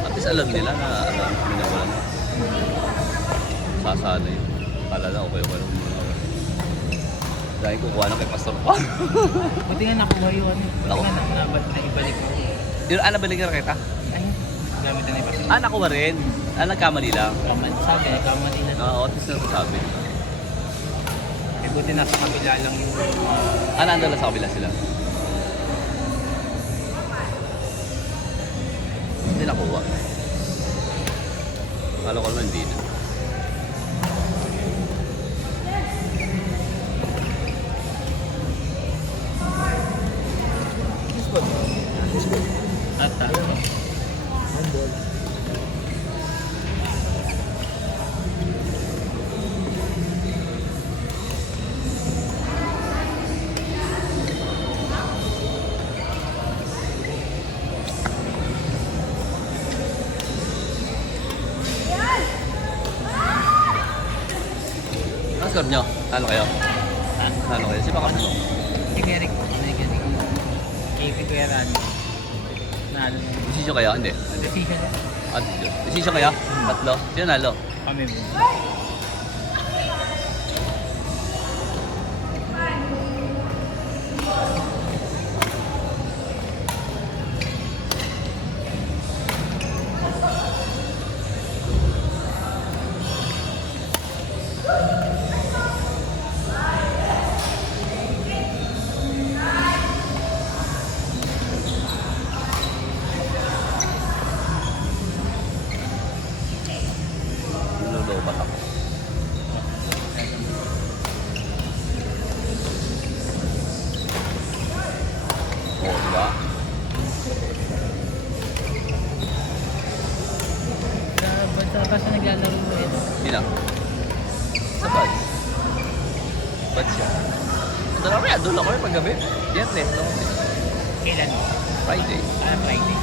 At least alam nila na ano, minawalan. Sasana yun. Kala na okay lang. Dahil kukuha na kay Pastor pa. Buti nga nakuha yung ano. Ako. Buti nga naibalik ko. Yung balik na kita? Ay, gamit na ipas. Nakuha rin. Nagkamali lang. Sabi, nagkamali na. Oo, at least nasasabi. Eh, buti nasa kabila lang yung... Nandun lang sa kabila sila. Hindi nakuha. Kala ko naman hindi na. At Ano score nyo? Talo kayo? Ha? Talo kayo? Sino ba kami mo? Si Eric. KP ko yan. Nalo na. Decision kayo? Hindi. Decision na. Decision kayo? Tatlo? Sino nalo? Kami mo. Nilolobat ako. Oo, diba? Basta naglalaro ko ito. Sino? Sa buds. Buds siya. Doon ako yan. Doon ako yung paggabi. Biyernes. No? Kailan? Friday. Friday.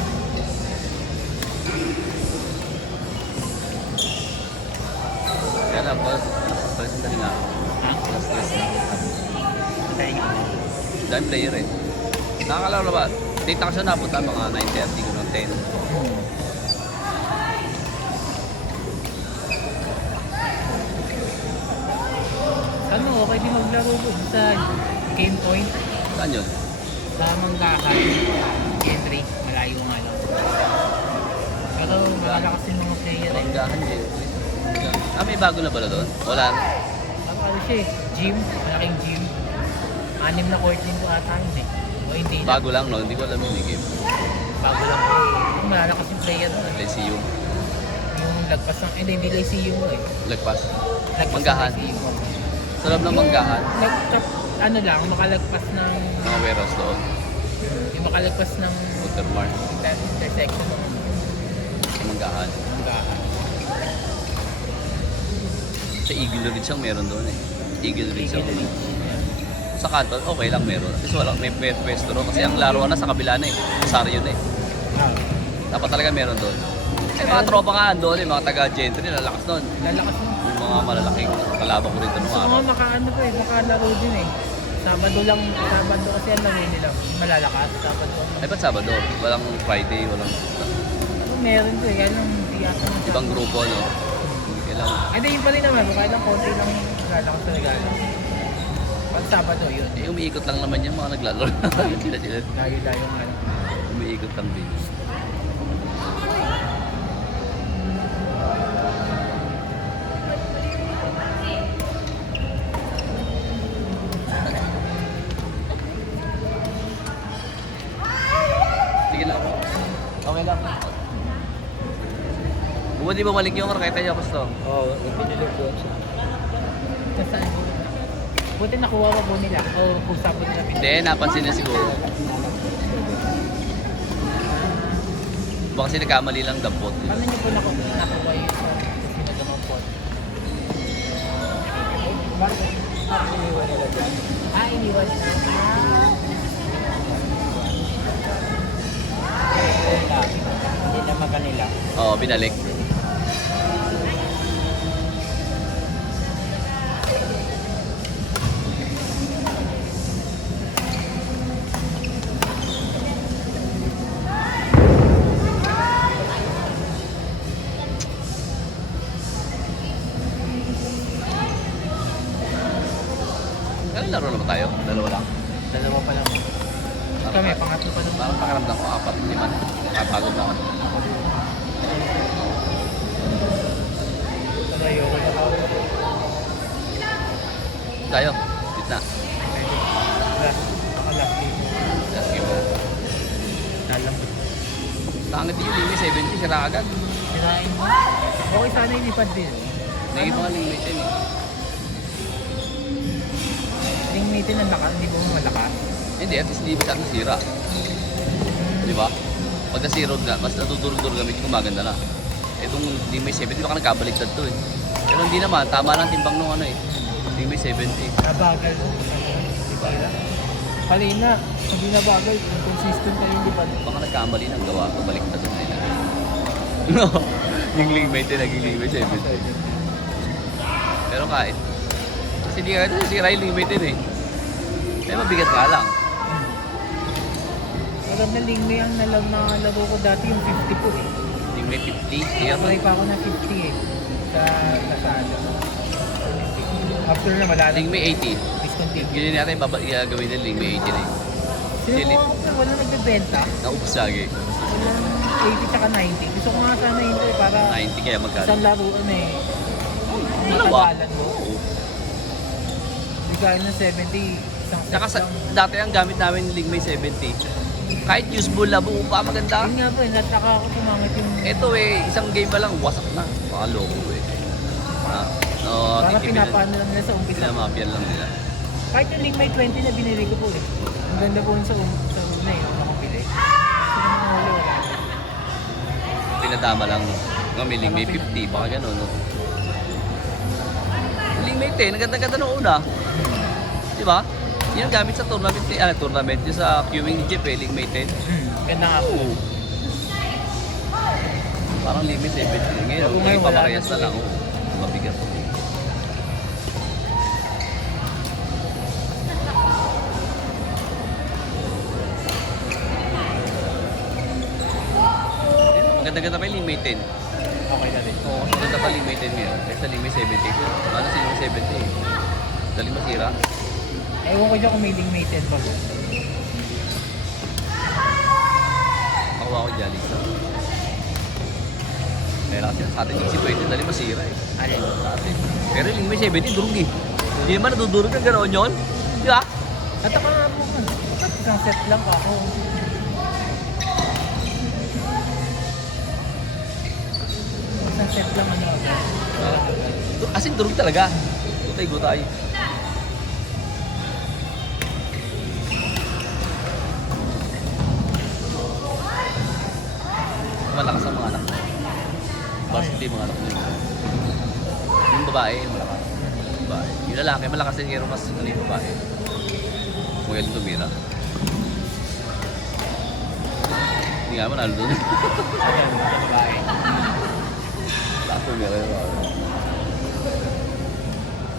Kaya lang, sandali nga. Ha? Alas 3 na. Matay niyo. Dami player eh. Nakakalaro na ba? Date kasi napunta mga 9:30 ko ng 10. Ano, okay din maglaro ko sa game point. Saan yun? Sa Manggahan. Game 3. Malayo nga lang. Pero malalakas yung mga player eh. Manggahan din. May bago na pala doon? Wala na. Ano siya eh. Gym. Malaking gym. 6 na court din ko ata yun eh. O hindi lang. Bago lang no? Hindi ko alam yung game. Bago lang po eh. Malalakas yung player doon. Lyceum. Yung lagpas ng... Hindi Lyceum mo eh. Lagpas. Lagpas Manggahan. ng Lyceum. Sa loob ng Manggahan. Ano lang, makalagpas ng... Mga warehouse doon. Yung makalagpas ng... Watermark. Intersection ng Sa Manggahan. Manggahan. Sa Eagle Ridge ang meron doon eh. Eagle Ridge ang Eagle Ridge. Sa Canton, okay lang meron. At least wala, may pwesto ro. Kasi ang laruan na sa kabila na eh. Saryo na eh. Dapat talaga meron doon. Eh mga tropa nga doon eh, mga taga-gentry, lalakas doon. Lalakas mo. Yung mga malalaking kalabang ko rito nung Gusto araw. mo makaano pa eh, makalaro din eh. Sabado lang, Sabado kasi ang laro nila. Malalakas, Sabado. Ay ba't Sabado? Walang Friday, walang Meron to eh, kaya lang hindi yata ng ibang grupo no? Hindi kailangan. Ay, hindi yun pa rin naman, kaya lang konti lang lalakas sa regalo. Pag Sabado yun. Eh umiikot lang naman yung mga naglalaro. Sila. Layo-layo nga lang. Umiikot lang din. Sige lang ako. Okay lang. Buti bumalik yung raketa niya, gusto. Oo, pinili ko siya. Saan? Buti nakuha pa po nila. O kung sabot nila Hindi, napansin na siguro. Baka kasi nagkamali lang dampot. Paano niyo po nakuha yun sa sinagamang pot? Bakit? Bakit iniwan nila dyan? Iniwan na. Hindi naman kanila. Oo, binalik. Pagod na ako. Talayo ko na ako. Tayo, gitna. Last dito. Last game na. Nalambot. Tangit din yung 70, sira agad. Sirain mo. Okay sana yung lipad din. Naging mga limit yun eh. Yung meeting ang lakas, hindi mo malakas. Hindi, at least hindi masyadong sira. Di ba? Pag na-zero na, mas natutulog-tulog gamit ko, maganda na. Itong Limay 70, baka nagkabaliktad to eh. Pero hindi naman, tama lang timbang nung ano eh. Limay 70. Nabagal mo. Di ba? Kanina, hindi nabagal. Consistent na yung lipad. Baka nagkamali ng gawa ko, baliktad na nila. No, yung Limay 10, naging Limay 70. Pero kahit. Kasi hindi ka kasi sira yung Limay 10 eh. May mabigat nga lang. Alam na Lingme ang nalaro ko dati yung 50 po eh. Limay 50, kaya Try pa ako ng 50 eh. Sa Lazada. After na malalim. Limay 80. Discontinue. Yun natin gagawin ng Limay 80 na eh. Sinubukan ko na wala nagbebenta. Naubos lagi. Walang 80 tsaka 90. Gusto ko nga sana yun eh, para 90 kaya magkano. isang laruan eh. Dalawa. Matagalan mo. Hindi kaya ng 70. Isang set Saka lang. dati ang gamit namin ng Limay 70. Kahit usable na buo pa maganda. Yun nga po eh, nataka ako pumangit yung... Ito eh, isang game pa lang, wasak na. Baka loko eh. No, Para pinapaano lang nila sa umpisa. Pinamapian lang nila. Kahit yung Link May 20 na binili ko po eh. Ang ganda po yun sa una eh, nakapili. Kasi naman wala wala. Pinadama lang. No, may Limay 50, baka gano'n. No? Limay 10, ang ganda-ganda nung una. Di ba? Yun ang gamit sa tournament yung sa queuing ni Jeep eh, Limay 10. Ganda nga po. Oo. Parang Limay 70. Ngayon, Oo, naging wala paparehas na na lang. Oo. Mabigat. Maganda-ganda pa yung Limay 10. Okay na din. Oo, maganda pa Limay 10 ngayon. Kaysa Limay 70. Ano si Limay 70 eh. Dali masira. Ewan ko dyan kung may Link May 10 pa po. Makuha ko dyan, Lisa. Kaya kasi sa atin yung 20, dali masira eh. Alin? Sa atin. Pero yung Limay 70, durog eh. Hindi naman nadudurog ng gano'n yun. Di ba? Nataka nga po man. Bakit isang set lang ako? Isang set lang ano ako. As in, durog talaga. Gutay-gutay. Malakas ang mga anak mo. Basta hindi mga anak mo yun. Yung babae, malakas. Babae. Yung lalaki, malakas din pero mas ano yung babae. Kung yan tumira. Hindi nga manalo doon. Ayan, babae. Lakas tumira yung babae.